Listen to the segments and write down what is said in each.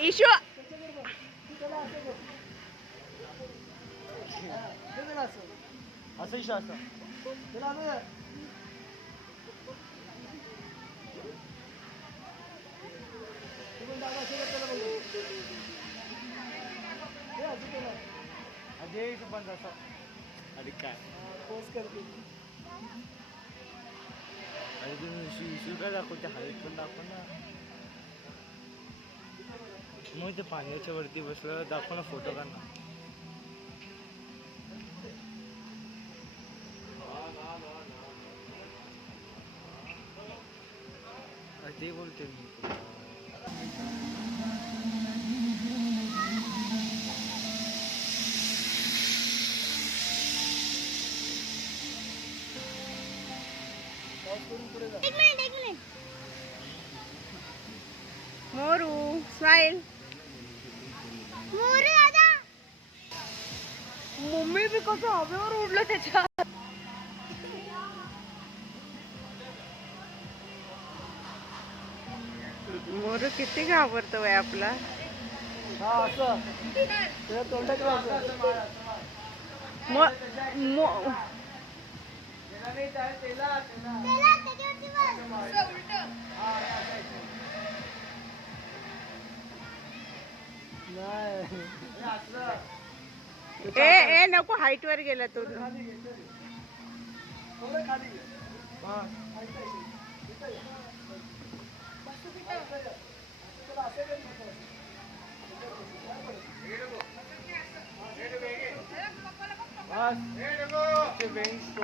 ईशू असं ईशू असं अजय पण असं अरे काय पोस्ट करते अरे तुम्ही इशू काय दाखवते हाईट पण दाखव ना मग ते पाण्याच्या वरती बसलं दाखव ना फोटो काढ ना ते बोलते मी एक मिनिट मोरू स्माइल मोरू दादा मम्मी बी कसं हवेवर उडलं त्याच्या मोरू किती घाबरतो आहे आपला ए नको हाईट वर गेला तो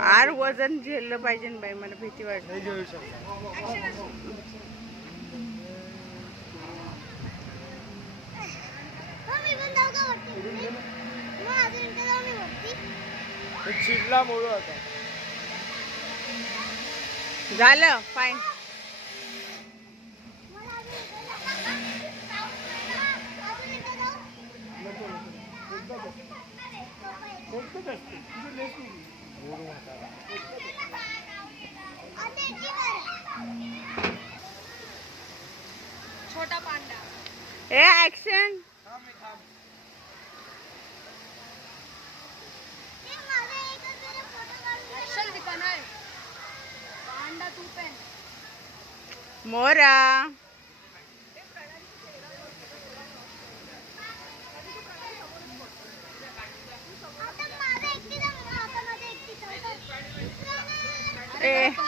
आर वजन झेललं पाहिजे बाई मला भीती वाटते चिडला मोडू आता झालं फाईन छोटा पांडा ए ऍक्शन पांडा तू पेन मोरा ए